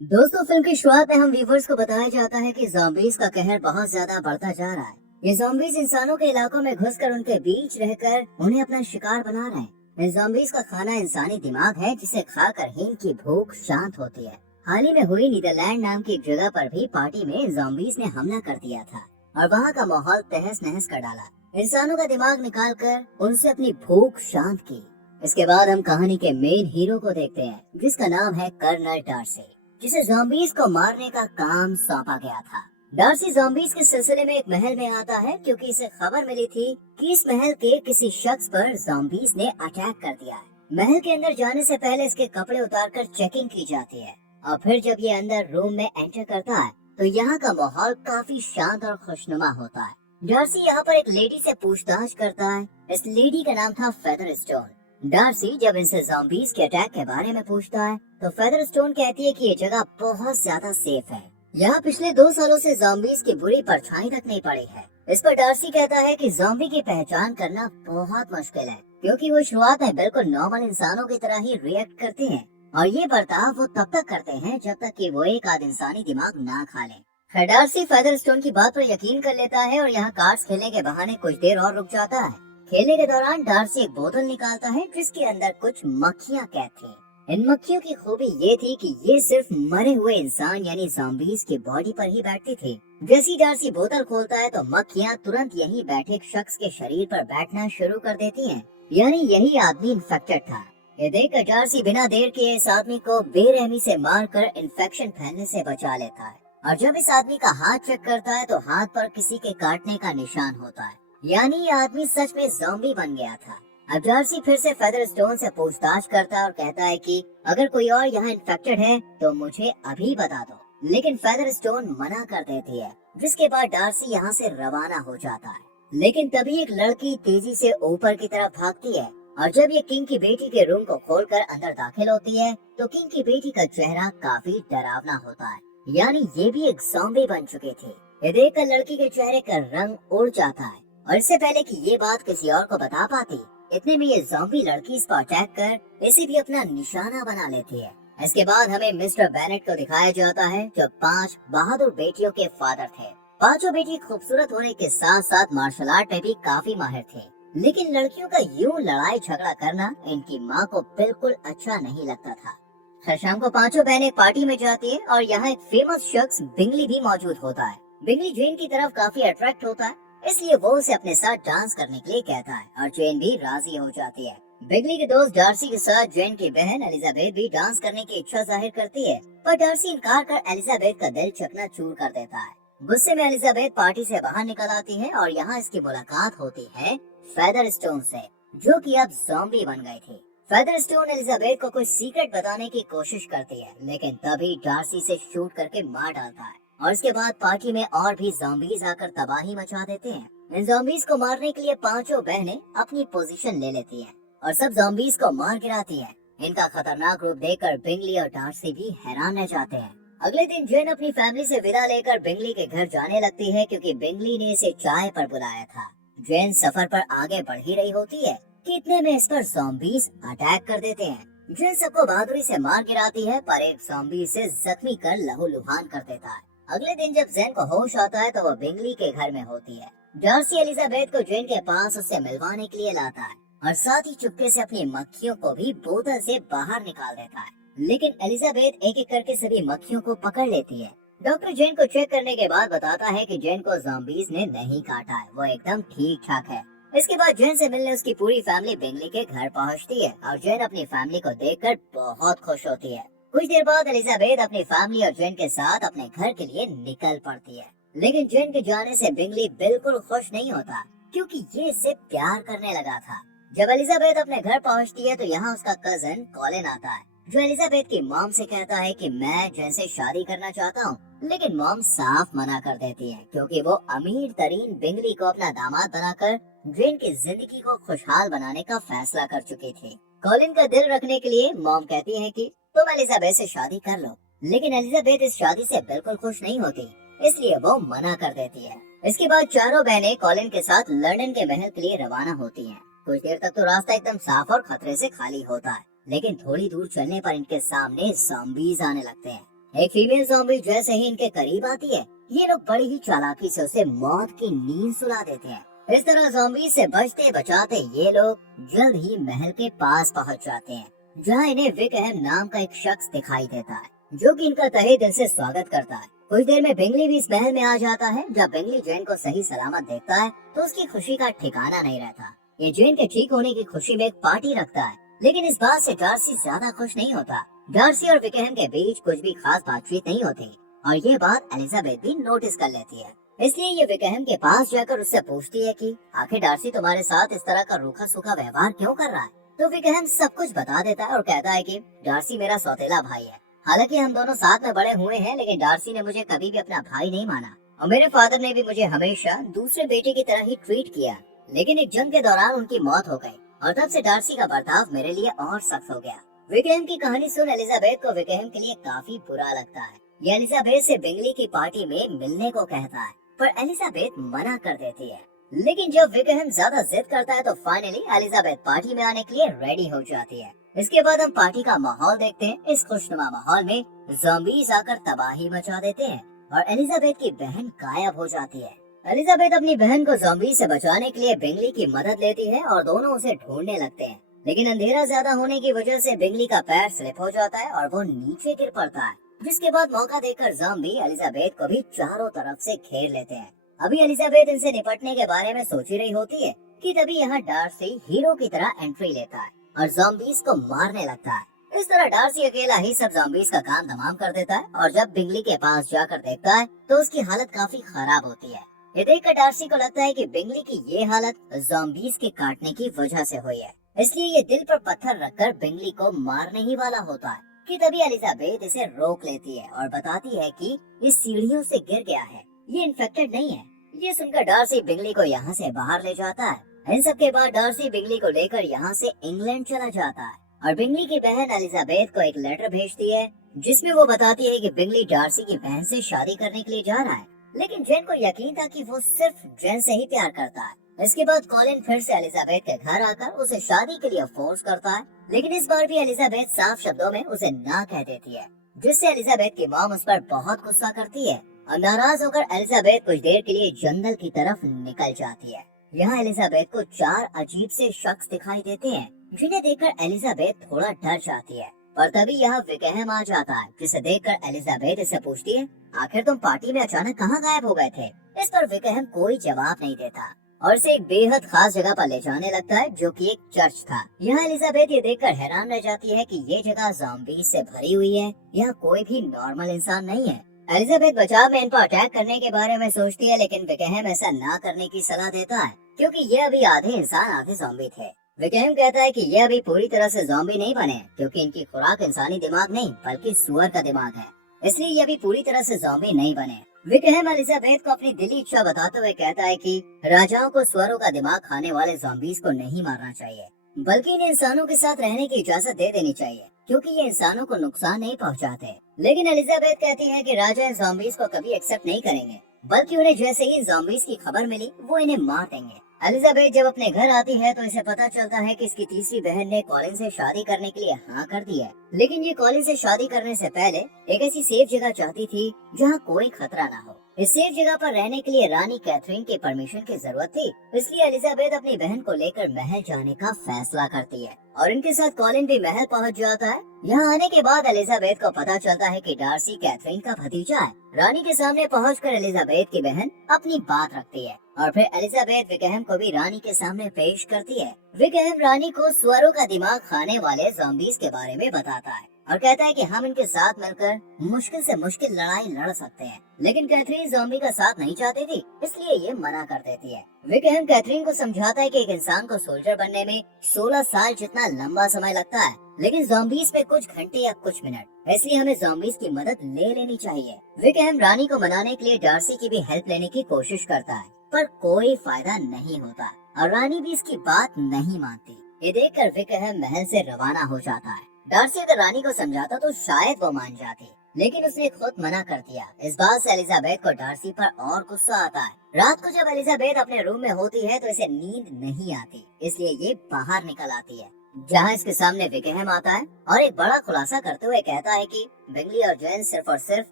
दोस्तों, फिल्म की शुरुआत में हम व्यूवर्स को बताया जाता है कि ज़ॉम्बीज़ का कहर बहुत ज्यादा बढ़ता जा रहा है। ये ज़ॉम्बीज़ इंसानों के इलाकों में घुसकर उनके बीच रहकर उन्हें अपना शिकार बना रहे हैं। इन ज़ॉम्बीज़ का खाना इंसानी दिमाग है, जिसे खाकर ही इनकी भूख शांत होती है। हाल ही में हुई नीदरलैंड नाम की एक जगह पर भी पार्टी में ज़ॉम्बीज़ ने हमला कर दिया था और वहाँ का माहौल तहस नहस कर डाला। इंसानों का दिमाग निकाल कर उनसे अपनी भूख शांत की। इसके बाद हम कहानी के मेन हीरो को देखते हैं, जिसका नाम है कर्नल डार्सी, जिसे ज़ॉम्बीज़ को मारने का काम सौंपा गया था। डार्सी ज़ॉम्बीज़ के सिलसिले में एक महल में आता है, क्योंकि इसे खबर मिली थी कि इस महल के किसी शख्स पर ज़ॉम्बीज़ ने अटैक कर दिया है। महल के अंदर जाने से पहले इसके कपड़े उतारकर चेकिंग की जाती है और फिर जब ये अंदर रूम में एंटर करता है तो यहाँ का माहौल काफी शांत और खुशनुमा होता है। डार्सी यहाँ पर एक लेडी से पूछताछ करता है। इस लेडी का नाम था फेदरस्टोन। डार्सी जब इनसे ज़ॉम्बीज़ के अटैक के बारे में पूछता है तो फेदरस्टोन कहती है कि ये जगह बहुत ज्यादा सेफ है। यहाँ पिछले 2 सालों से ज़ॉम्बीज़ की बुरी परछाई तक नहीं पड़ी है। इस पर डार्सी कहता है कि ज़ॉम्बी की पहचान करना बहुत मुश्किल है, क्योंकि वो शुरुआत में बिल्कुल नॉर्मल इंसानों की तरह ही रिएक्ट करते हैं और ये बर्ताव वो तब तक करते हैं जब तक कि वो एक आध इंसानी दिमाग ना खा ले। खैर, डार्सी फेदरस्टोन की बात पर यकीन कर लेता है और यहाँ कार्ड्स खेलने के बहाने कुछ देर और रुक जाता है। खेलने के दौरान डार्सी एक बोतल निकालता है जिसके अंदर कुछ मक्खियाँ कैद थी। इन मक्खियों की खूबी ये थी कि ये सिर्फ मरे हुए इंसान यानी ज़ॉम्बीज़ की बॉडी पर ही बैठती थी। जैसे ही डार्सी बोतल खोलता है तो मक्खियाँ तुरंत यहीं बैठे एक शख्स के शरीर पर बैठना शुरू कर देती हैं, यानी यही आदमी इन्फेक्टेड था। ये देखकर डार्सी बिना देर किए इस आदमी को बेरहमी से मारकर इन्फेक्शन फैलने से बचा लेता है और जब इस आदमी का हाथ चेक करता है तो हाथ पर किसी के काटने का निशान होता है, यानी ये आदमी सच में ज़ॉम्बी बन गया था। अब डार्सी फिर से फेदरस्टोन से पूछताछ करता है और कहता है कि अगर कोई और यहाँ इन्फेक्टेड है तो मुझे अभी बता दो, लेकिन फेदरस्टोन मना कर देती है। जिसके बाद डार्सी यहाँ से रवाना हो जाता है, लेकिन तभी एक लड़की तेजी से ऊपर की तरफ भागती है और जब ये किंग की बेटी के रूम को खोलकर अंदर दाखिल होती है तो किंग की बेटी का चेहरा काफी डरावना होता है, यानी ये भी एक ज़ॉम्बी बन चुकी थी। ये देखकर लड़की के चेहरे का रंग उड़ जाता है और इससे पहले कि ये बात किसी और को बता पाती, इतने में ये ज़ॉम्बी लड़की इस पर अटैक कर इसे भी अपना निशाना बना लेती है। इसके बाद हमें मिस्टर बेनेट को दिखाया जाता है, जो 5 बहादुर बेटियों के फादर थे। पांचों बेटी खूबसूरत होने के साथ साथ मार्शल आर्ट में भी काफी माहिर थे, लेकिन लड़कियों का यूं लड़ाई झगड़ा करना इनकी माँ को बिल्कुल अच्छा नहीं लगता था। हर शाम को पांचों बहनें पार्टी में जाती है और यहाँ एक फेमस शख्स बिंगली भी मौजूद होता है। बिंगली जेन की तरफ काफी अट्रैक्ट होता है, इसलिए वो उसे अपने साथ डांस करने के लिए कहता है और जेन भी राजी हो जाती है। बिगली के दोस्त डार्सी के साथ जेन की बहन एलिजाबेथ भी डांस करने की इच्छा जाहिर करती है, पर डार्सी इनकार कर एलिजाबेथ का दिल चकनाचूर कर देता है। गुस्से में एलिजाबेथ पार्टी से बाहर निकल आती है और यहाँ इसकी मुलाकात होती है फेदरस्टोन से, जो कि अब ज़ॉम्बी बन गई थी। फेदरस्टोन एलिजाबेथ को कुछ सीक्रेट बताने की कोशिश करती है, लेकिन तभी डार्सी से शूट करके मार डालता है और इसके बाद पार्टी में और भी ज़ॉम्बीज आकर तबाही मचा देते हैं। इन ज़ॉम्बीज को मारने के लिए पांचों बहनें अपनी पोजीशन ले लेती हैं और सब ज़ॉम्बीज को मार गिराती हैं। इनका खतरनाक रूप देखकर बिंगली और डार्सी भी हैरान रह जाते हैं। अगले दिन जेन अपनी फैमिली से विदा लेकर बिंगली के घर जाने लगती है, क्योंकि बिंगली ने इसे चाय पर बुलाया था। जेन सफर पर आगे बढ़ ही रही होती है कि इतने में इस पर ज़ॉम्बीज अटैक कर देते हैं। जेन सबको बहादुरी से मार गिराती है, पर एक ज़ॉम्बी से जख्मी कर लहूलुहान कर देता है। अगले दिन जब जेन को होश आता है तो वो बिंगली के घर में होती है। डार्सी एलिजाबेथ को जेन के पास उससे मिलवाने के लिए लाता है और साथ ही चुपके से अपनी मक्खियों को भी बोतल से बाहर निकाल देता है, लेकिन एलिजाबेथ एक एक करके सभी मक्खियों को पकड़ लेती है। डॉक्टर जेन को चेक करने के बाद बताता है कि जेन को ज़ॉम्बीज ने नहीं काटा है, वो एकदम ठीक ठाक है। इसके बाद जेन से मिलने उसकी पूरी फैमिली बिंगली के घर पहुंचती है और जेन अपनी फैमिली को देखकर बहुत खुश होती है। कुछ देर बाद एलिजाबेथ अपनी फैमिली और जेन के साथ अपने घर के लिए निकल पड़ती है, लेकिन जेन के जाने से बिंगली बिल्कुल खुश नहीं होता, क्योंकि ये इससे प्यार करने लगा था। जब एलिजाबेथ अपने घर पहुंचती है तो यहाँ उसका कजन कॉलिन आता है, जो एलिजाबेथ की मॉम से कहता है कि मैं जेन से शादी करना चाहता हूँ, लेकिन मॉम साफ मना कर देती है, क्योंकि वो अमीर तरीन बिंगली को अपना दामाद बनाकर जेन की जिंदगी को खुशहाल बनाने का फैसला कर चुकी थी। कॉलिन का दिल रखने के लिए मॉम कहती है कि तुम एलिजाबेथ से शादी कर लो, लेकिन एलिजाबेथ इस शादी से बिल्कुल खुश नहीं होती, इसलिए वो मना कर देती है। इसके बाद चारों बहनें कॉलिन के साथ लंदन के महल के लिए रवाना होती हैं। कुछ देर तक तो रास्ता एकदम साफ और खतरे से खाली होता है, लेकिन थोड़ी दूर चलने पर इनके सामने ज़ॉम्बीज आने लगते हैं। एक फीमेल ज़ॉम्बी जैसे ही इनके करीब आती है, ये लोग बड़ी ही चालाकी से उसे मौत की नींद सुला देते हैं। इस तरह ज़ॉम्बी से बचते बचाते ये लोग जल्द ही महल के पास पहुंच जाते हैं, जहां इन्हें विकहम नाम का एक शख्स दिखाई देता है, जो कि इनका तहे दिल से स्वागत करता है। कुछ देर में बिंगली भी इस महल में आ जाता है। जब बिंगली जेन को सही सलामत देखता है तो उसकी खुशी का ठिकाना नहीं रहता। ये जेन के ठीक होने की खुशी में एक पार्टी रखता है, लेकिन इस बात से डार्सी ज्यादा खुश नहीं होता। डार्सी और विकहम के बीच कुछ भी खास बातचीत नहीं होती और ये बात एलिजाबेथ भी नोटिस कर लेती है। इसलिए ये विकहम के पास जाकर उससे पूछती है कि आखिर डार्सी तुम्हारे साथ इस तरह का रूखा सूखा व्यवहार क्यों कर रहा है। तो विकहम सब कुछ बता देता है और कहता है कि डार्सी मेरा सौतेला भाई है। हालांकि हम दोनों साथ में बड़े हुए हैं, लेकिन डार्सी ने मुझे कभी भी अपना भाई नहीं माना और मेरे फादर ने भी मुझे हमेशा दूसरे बेटे की तरह ही ट्रीट किया। लेकिन एक जंग के दौरान उनकी मौत हो गई और तब से डार्सी का बर्ताव मेरे लिए और सख्त हो गया। विकहम की कहानी सुन एलिजाबेथ को विकहम के लिए काफी बुरा लगता है। ये एलिजाबेथ से बिंगली की पार्टी में मिलने को कहता है, पर एलिजाबेथ मना कर देती है। लेकिन जब विकहम ज्यादा जिद करता है तो फाइनली एलिजाबेथ पार्टी में आने के लिए रेडी हो जाती है। इसके बाद हम पार्टी का माहौल देखते हैं। इस खुशनुमा माहौल में ज़ॉम्बीज़ आकर तबाही मचा देते हैं और एलिजाबेथ की बहन गायब हो जाती है। एलिजाबेथ अपनी बहन को ज़ॉम्बी से बचाने के लिए बिंगली की मदद लेती है और दोनों उसे ढूंढने लगते हैं। लेकिन अंधेरा ज्यादा होने की वजह से बिंगली का पैर स्लिप हो जाता है और वो नीचे गिर पड़ता है, जिसके बाद मौका देकर ज़ॉम्बी एलिजाबेथ को भी चारों तरफ से घेर लेते हैं। अभी एलिजाबेथ इनसे निपटने के बारे में सोच ही रही होती है कि तभी यहाँ डार्सी हीरो की तरह एंट्री लेता है और ज़ॉम्बीज़ को मारने लगता है। इस तरह डार्सी अकेला ही सब ज़ॉम्बीज़ का काम तमाम कर देता है और जब बिंगली के पास जाकर देखता है तो उसकी हालत काफी खराब होती है। ये देखकर डार्सी को लगता है कि बिंगली की ये हालत ज़ॉम्बीज़ के काटने की वजह से हुई है, इसलिए ये दिल पर पत्थर रखकर बिंगली को मारने ही वाला होता है कि तभी एलिजाबेथ इसे रोक लेती है और बताती है कि इस सीढ़ियों से गिर गया है, ये इन्फेक्टेड नहीं है। ये सुनकर डार्सी बिंगली को यहाँ से बाहर ले जाता है। इन सब के बाद डार्सी बिंगली को लेकर यहाँ से इंग्लैंड चला जाता है और बिंगली की बहन एलिजाबेथ को एक लेटर भेजती है, जिसमें वो बताती है कि बिंगली डार्सी की बहन से शादी करने के लिए जा रहा है। लेकिन जेन को यकीन था कि वो सिर्फ जेन से ही प्यार करता है। इसके बाद कॉलिन फिर से एलिजाबेथ के घर आकर उसे शादी के लिए फोर्स करता है, लेकिन इस बार भी एलिजाबेथ साफ शब्दों में उसे ना कह देती है, जिससे एलिजाबेथ की मॉम उस पर बहुत गुस्सा करती है और नाराज होकर एलिजाबेथ कुछ देर के लिए जंगल की तरफ निकल जाती है। यहाँ एलिजाबेथ को 4 अजीब से शख्स दिखाई देते हैं, जिन्हें देखकर एलिजाबेथ थोड़ा डर जाती है। पर तभी यहाँ विकहम आ जाता है, जिसे देखकर एलिजाबेथ इससे पूछती है, आखिर तुम पार्टी में अचानक कहाँ गायब हो गए थे। इस पर विकहम कोई जवाब नहीं देता और इसे एक बेहद खास जगह पर ले जाने लगता है, जो कि एक चर्च था। यहाँ एलिजाबेथ ये देखकर हैरान रह जाती है कि ये जगह ज़ॉम्बीज़ से भरी हुई है, यहाँ कोई भी नॉर्मल इंसान नहीं है। एलिजाबेथ बचाव में इन पर अटैक करने के बारे में सोचती है, लेकिन विकहम ऐसा ना करने की सलाह देता है, क्योंकि ये अभी आधे इंसान आधे ज़ॉम्बी थे। विकहम कहता है कि ये अभी पूरी तरह से ज़ॉम्बी नहीं बने, क्योंकि इनकी खुराक इंसानी दिमाग नहीं बल्कि सुअर का दिमाग है, इसलिए ये अभी पूरी तरह से ज़ॉम्बी नहीं बने। विकहम एलिजाबेथ को अपनी दिली इच्छा बताते हुए कहता है कि राजाओं को सुअरों का दिमाग खाने वाले ज़ॉम्बीज़ को नहीं मारना चाहिए, बल्कि इन्हें इंसानों के साथ रहने की इजाजत दे देनी चाहिए, क्योंकि ये इंसानों को नुकसान नहीं पहुंचाते। लेकिन एलिजाबेथ कहती है कि राजा इन ज़ॉम्बीज़ को कभी एक्सेप्ट नहीं करेंगे, बल्कि उन्हें जैसे ही ज़ॉम्बीज़ की खबर मिली वो इन्हें मार देंगे। एलिजाबेथ जब अपने घर आती है तो इसे पता चलता है कि इसकी तीसरी बहन ने कॉलिन से शादी करने के लिए हाँ कर दी है, लेकिन ये कॉलिन से शादी करने से पहले एक ऐसी सेफ जगह चाहती थी जहाँ कोई खतरा ना हो। इस सेफ जगह पर रहने के लिए रानी कैथरीन की परमिशन की जरूरत थी, इसलिए एलिजाबेथ अपनी बहन को लेकर महल जाने का फैसला करती है और इनके साथ कॉलिन भी महल पहुंच जाता है। यहाँ आने के बाद एलिजाबेथ को पता चलता है कि डार्सी कैथरीन का भतीजा है। रानी के सामने पहुंचकर एलिजाबेथ की बहन अपनी बात रखती है और फिर एलिजाबेथ विकहम को भी रानी के सामने पेश करती है। विकहम रानी को सुअरों का दिमाग खाने वाले ज़ॉम्बीज़ के बारे में बताता है और कहता है कि हम इनके साथ मिलकर मुश्किल से मुश्किल लड़ाई लड़ सकते हैं, लेकिन कैथरीन ज़ॉम्बी का साथ नहीं चाहती थी, इसलिए ये मना कर देती है। विकहम कैथरीन को समझाता है कि एक इंसान को सोल्जर बनने में 16 साल जितना लंबा समय लगता है, लेकिन ज़ॉम्बीज़ में कुछ घंटे या कुछ मिनट, इसलिए हमें ज़ॉम्बीज़ की मदद ले लेनी चाहिए। विकहम रानी को मनाने के लिए डार्सी की भी हेल्प लेने की कोशिश करता है, पर कोई फायदा नहीं होता और रानी भी इसकी बात नहीं मानती। ये देखकर विकहम महल से रवाना हो जाता है। डार्सी अगर रानी को समझाता तो शायद वो मान जाती, लेकिन उसने खुद मना कर दिया। इस बात से एलिजाबेथ को डार्सी पर और गुस्सा आता है। रात को जब एलिजाबेथ अपने रूम में होती है तो इसे नींद नहीं आती, इसलिए ये बाहर निकल आती है। जहाँ इसके सामने विकहम आता है और एक बड़ा खुलासा करते हुए कहता है कि बिंगली और जेन सिर्फ और सिर्फ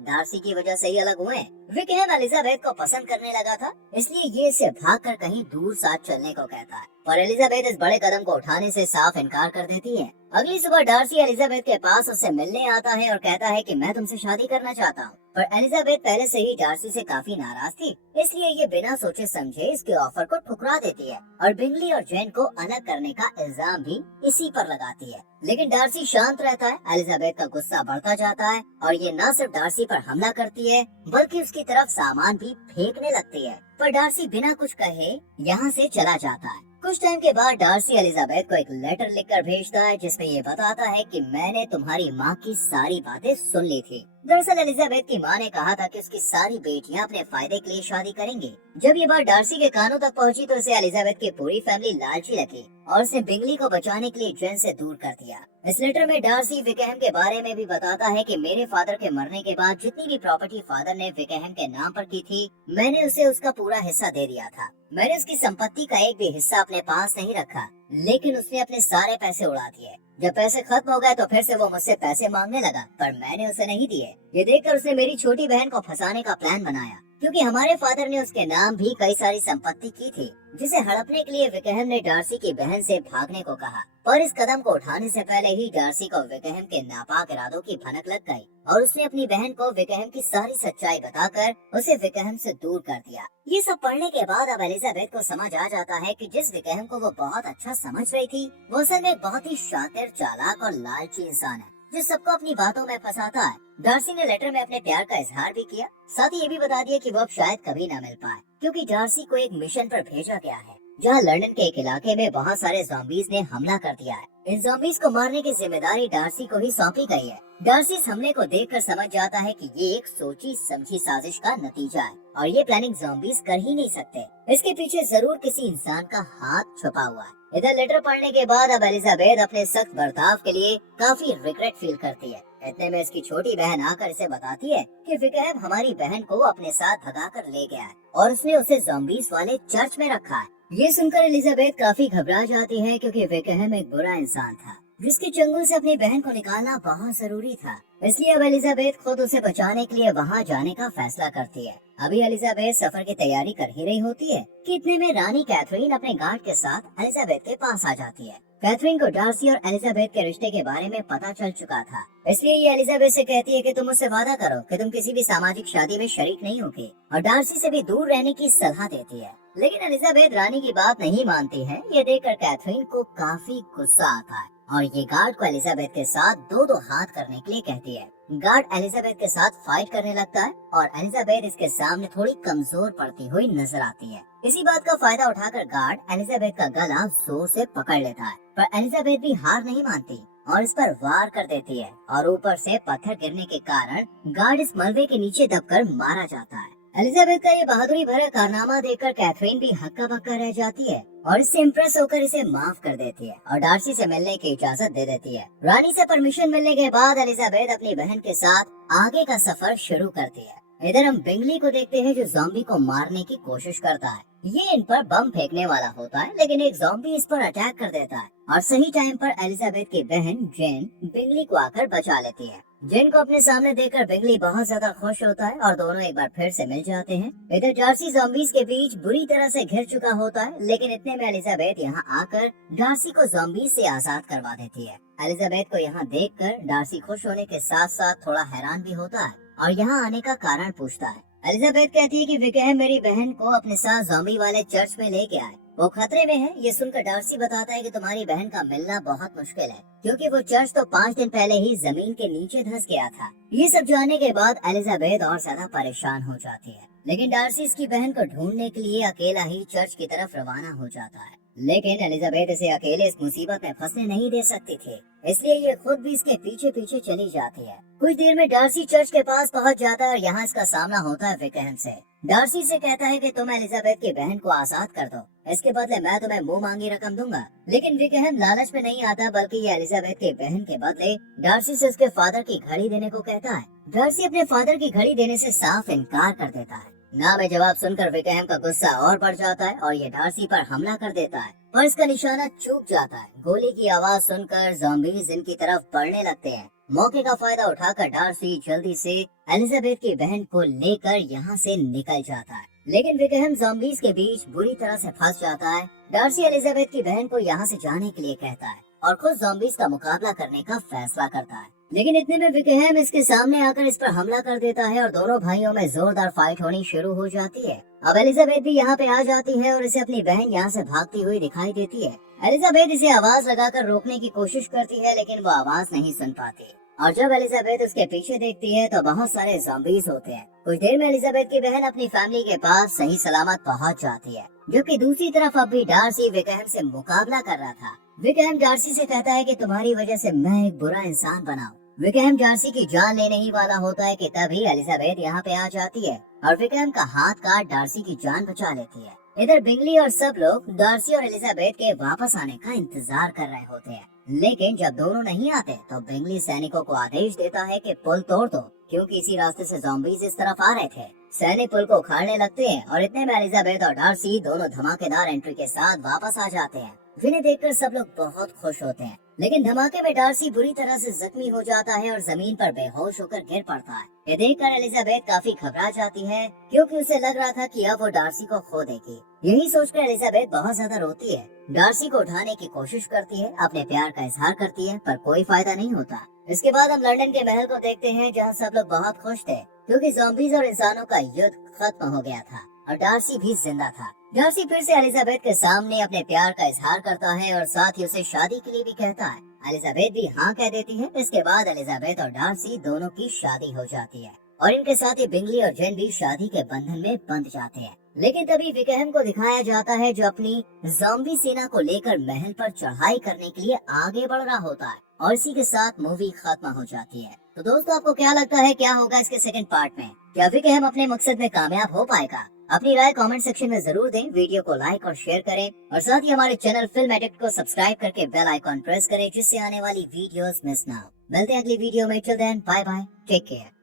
डार्सी की वजह से ही अलग हुए हैं। विकहम एलिजाबेथ को पसंद करने लगा था, इसलिए ये इसे भागकर कहीं दूर साथ चलने को कहता है, पर एलिजाबेथ इस बड़े कदम को उठाने से साफ इनकार कर देती है। अगली सुबह डार्सी एलिजाबेथ के पास उससे मिलने आता है और कहता है कि मैं तुमसे शादी करना चाहता हूँ, पर एलिजाबेथ पहले से ही डार्सी से काफी नाराज थी, इसलिए ये बिना सोचे समझे इसके ऑफर को ठुकरा देती है और बिंगली और जेन को अलग करने का इल्जाम भी इसी पर लगाती है। लेकिन डार्सी शांत रहता है। एलिजाबेथ का गुस्सा बढ़ता जाता है और ये न सिर्फ डार्सी पर हमला करती है बल्कि उसकी तरफ सामान भी फेंकने लगती है, पर डार्सी बिना कुछ कहे यहाँ से चला जाता है। कुछ टाइम के बाद डार्सी एलिजाबेथ को एक लेटर लिखकर भेजता है जिसमें ये बताता है कि मैंने तुम्हारी माँ की सारी बातें सुन ली थी। दरअसल एलिजाबेथ की माँ ने कहा था कि उसकी सारी बेटियां अपने फायदे के लिए शादी करेंगी। जब ये बात डार्सी के कानों तक पहुंची तो उसे एलिजाबेथ की पूरी फैमिली लालची लगी और उसे बिंगली को बचाने के लिए जेन से दूर कर दिया। इस लेटर में डार्सी विकहम के बारे में भी बताता है कि मेरे फादर के मरने के बाद जितनी भी प्रॉपर्टी फादर ने विकहम के नाम पर की थी, मैंने उसे उसका पूरा हिस्सा दे दिया था। मैंने उसकी संपत्ति का एक भी हिस्सा अपने पास नहीं रखा, लेकिन उसने अपने सारे पैसे उड़ा दिए। जब पैसे खत्म हो गए तो फिर से वो मुझसे पैसे मांगने लगा, पर मैंने उसे नहीं दिए। ये देखकर उसने मेरी छोटी बहन को फंसाने का प्लान बनाया, क्योंकि हमारे फादर ने उसके नाम भी कई सारी संपत्ति की थी, जिसे हड़पने के लिए विकहम ने डार्सी की बहन से भागने को कहा। पर इस कदम को उठाने से पहले ही डार्सी को विकहम के नापाक इरादों की भनक लग गई और उसने अपनी बहन को विकहम की सारी सच्चाई बताकर उसे विकहम से दूर कर दिया। ये सब पढ़ने के बाद अब एलिजाबेथ को समझ आ जाता है कि जिस विकहम को वो बहुत अच्छा समझ रही थी, वो असल में बहुत ही शातिर, चालाक और लालची इंसान है जो सबको अपनी बातों में फंसाता है। डार्सी ने लेटर में अपने प्यार का इजहार भी किया, साथ ही ये भी बता दिया कि वो अब शायद कभी न मिल पाए, क्योंकि डार्सी को एक मिशन पर भेजा गया है जहाँ लंदन के एक इलाके में बहुत सारे ज़ॉम्बीज़ ने हमला कर दिया है। इन ज़ॉम्बीज़ को मारने की जिम्मेदारी डार्सी को ही सौंपी गई है। डार्सी इस हमले को देखकर समझ जाता है कि ये एक सोची समझी साजिश का नतीजा है और ये प्लानिंग ज़ॉम्बीज़ कर ही नहीं सकते। इसके पीछे जरूर किसी इंसान का हाथ छुपा हुआ है। इधर लेटर पढ़ने के बाद अब एलिजाबेथ अपने सख्त बर्ताव के लिए काफी रिग्रेट फील करती है। इतने में इसकी छोटी बहन आकर इसे बताती है कि विकहम हमारी बहन को अपने साथ भगाकर ले गया है और उसने उसे ज़ॉम्बीज़ वाले चर्च में रखा है। ये सुनकर एलिजाबेथ काफी घबरा जाती है, क्योंकि विकहम एक बुरा इंसान था जिसके चंगुल से अपनी बहन को निकालना बहुत जरूरी था। इसलिए अब एलिजाबेथ खुद उसे बचाने के लिए वहाँ जाने का फैसला करती है। अभी एलिजाबेथ सफर की तैयारी कर ही रही होती है कि इतने में रानी कैथरीन अपने गार्ड के साथ एलिजाबेथ के पास आ जाती है। कैथरीन को डार्सी और एलिजाबेथ के रिश्ते के बारे में पता चल चुका था, इसलिए ये एलिजाबेथ से कहती है कि तुम मुझसे वादा करो कि तुम किसी भी सामाजिक शादी में शरीक नहीं होगी और डार्सी से भी दूर रहने की सलाह देती है। लेकिन एलिजाबेथ रानी की बात नहीं मानती है। ये देखकर कैथरीन को काफी गुस्सा आता है और ये गार्ड को एलिजाबेथ के साथ दो दो हाथ करने के लिए कहती है। गार्ड एलिजाबेथ के साथ फाइट करने लगता है और एलिजाबेथ इसके सामने थोड़ी कमजोर पड़ती हुई नजर आती है। इसी बात का फायदा उठाकर गार्ड एलिजाबेथ का गला जोर से पकड़ लेता है, पर एलिजाबेथ भी हार नहीं मानती और इस पर वार कर देती है और ऊपर से पत्थर गिरने के कारण गार्ड इस मलबे के नीचे दबकर मारा जाता है। एलिजाबेथ का ये बहादुरी भरा कारनामा देखकर कैथरीन भी हक्का बक्का रह जाती है और इससे इम्प्रेस होकर इसे माफ कर देती है और डार्सी से मिलने की इजाजत दे देती है। रानी से परमिशन मिलने के बाद एलिजाबेथ अपनी बहन के साथ आगे का सफर शुरू करती है। इधर हम बिंगली को देखते हैं जो ज़ॉम्बी को मारने की कोशिश करता है। ये इन पर बम फेंकने वाला होता है, लेकिन एक ज़ॉम्बी इस पर अटैक कर देता है और सही टाइम पर एलिजाबेथ की बहन जेन बिंगली को आकर बचा लेती है। जेन को अपने सामने देखकर बिंगली बहुत ज्यादा खुश होता है और दोनों एक बार फिर से मिल जाते हैं। इधर डार्सी ज़ॉम्बीज़ के बीच बुरी तरह से घिर चुका होता है, लेकिन इतने में एलिजाबेथ यहाँ आकर डार्सी को ज़ॉम्बीज़ से आजाद करवा देती है। एलिजाबेथ को यहाँ देखकर डार्सी खुश होने के साथ साथ थोड़ा हैरान भी होता है और यहाँ आने का कारण पूछता है। एलिजाबेथ कहती है कि विकहम मेरी बहन को अपने साथ ज़ॉम्बी वाले चर्च में लेके आए, वो खतरे में है। ये सुनकर डार्सी बताता है कि तुम्हारी बहन का मिलना बहुत मुश्किल है, क्योंकि वो चर्च तो 5 दिन पहले ही जमीन के नीचे धंस गया था। ये सब जानने के बाद एलिजाबेथ और ज्यादा परेशान हो जाती है, लेकिन डार्सी इसकी बहन को ढूंढने के लिए अकेला ही चर्च की तरफ रवाना हो जाता है। लेकिन एलिजाबेथ इसे अकेले इस मुसीबत में फंसने नहीं दे सकती थी, इसलिए ये खुद भी इसके पीछे पीछे चली जाती है। कुछ देर में डार्सी चर्च के पास पहुंच जाता है और यहाँ इसका सामना होता है विकहम से। डार्सी से कहता है कि तुम एलिजाबेथ की बहन को आजाद कर दो, इसके बदले मैं तुम्हें मुंह मांगी रकम दूंगा। लेकिन विकहम लालच में नहीं आता, बल्कि ये एलिजाबेथ की बहन के बदले डार्सी से उसके फादर की घड़ी देने को कहता है। डार्सी अपने फादर की घड़ी देने से साफ इनकार कर देता है। ना में जवाब सुनकर विकहम का गुस्सा और बढ़ जाता है और ये डार्सी पर हमला कर देता है, पर इसका निशाना चूक जाता है। गोली की आवाज सुनकर ज़ॉम्बीज इनकी तरफ बढ़ने लगते हैं। मौके का फायदा उठाकर डार्सी जल्दी से एलिजाबेथ की बहन को लेकर यहाँ से निकल जाता है, लेकिन विकहम ज़ॉम्बीज के बीच बुरी तरह से फंस जाता है। डार्सी एलिजाबेथ की बहन को यहाँ से जाने के लिए कहता है और खुद ज़ॉम्बीज का मुकाबला करने का फैसला करता है, लेकिन इतने में विकहम इसके सामने आकर इस पर हमला कर देता है और दोनों भाइयों में जोरदार फाइट होनी शुरू हो जाती है। अब एलिजाबेथ भी यहाँ पे आ जाती है और इसे अपनी बहन यहाँ से भागती हुई दिखाई देती है। एलिजाबेथ इसे आवाज लगाकर रोकने की कोशिश करती है, लेकिन वो आवाज नहीं सुन पाती और जब एलिजाबेथ उसके पीछे देखती है तो बहुत सारे ज़ॉम्बीज होते हैं। कुछ देर में एलिजाबेथ की बहन अपनी फैमिली के पास सही सलामत पहुँच जाती है, जबकि दूसरी तरफ अब भी डार्सी विकहम से मुकाबला कर रहा था। विकहम डार्सी से कहता है कि तुम्हारी वजह से मैं एक बुरा इंसान बना हूँ। विकहम डार्सी की जान लेने ही वाला होता है कि तभी एलिजाबेथ यहाँ पे आ जाती है और विकहम का हाथ काट डार्सी की जान बचा लेती है। इधर बिंगली और सब लोग डार्सी और एलिजाबेथ के वापस आने का इंतजार कर रहे होते हैं, लेकिन जब दोनों नहीं आते तो बिंगली सैनिकों को आदेश देता है कि पुल तोड़ दो, क्योंकि इसी रास्ते से ज़ॉम्बीज इस तरफ आ रहे थे। सैनिक पुल को उखाड़ने लगते हैं और इतने में एलिजाबेथ और डार्सी दोनों धमाकेदार एंट्री के साथ वापस आ जाते हैं, जिन्हें देखकर सब लोग बहुत खुश होते हैं। लेकिन धमाके में डार्सी बुरी तरह से जख्मी हो जाता है और जमीन पर बेहोश होकर गिर पड़ता है। ये देखकर एलिजाबेथ काफी घबरा जाती है, क्योंकि उसे लग रहा था कि अब वो डार्सी को खो देगी। यही सोचकर एलिजाबेथ बहुत ज्यादा रोती है, डार्सी को उठाने की कोशिश करती है, अपने प्यार का इजहार करती है, पर कोई फायदा नहीं होता। इसके बाद हम लंदन के महल को देखते हैं, जहाँ सब लोग बहुत खुश थे, क्योंकि ज़ॉम्बीज और इंसानों का युद्ध खत्म हो गया था और डार्सी भी जिंदा था। डार्सी फिर से एलिजाबेथ के सामने अपने प्यार का इजहार करता है और साथ ही उसे शादी के लिए भी कहता है। एलिजाबेथ भी हाँ कह देती है। इसके बाद एलिजाबेथ और डार्सी दोनों की शादी हो जाती है और इनके साथ ही बिंगली और जेन भी शादी के बंधन में बंध जाते हैं। लेकिन तभी विकहम को दिखाया जाता है, जो अपनी ज़ॉम्बी सेना को लेकर महल पर चढ़ाई करने के लिए आगे बढ़ रहा होता है और इसी के साथ मूवी खत्म हो जाती है। तो दोस्तों, आपको क्या लगता है क्या होगा इसके सेकंड पार्ट में? क्या विकहम अपने मकसद में कामयाब हो पाएगा? अपनी राय कमेंट सेक्शन में जरूर दें। वीडियो को लाइक और शेयर करें और साथ ही हमारे चैनल फिल्म एडिक्ट को सब्सक्राइब करके बेल आइकॉन प्रेस करें, जिससे आने वाली वीडियोस मिस ना हो। मिलते हैं अगली वीडियो में। Till then, bye bye, take care.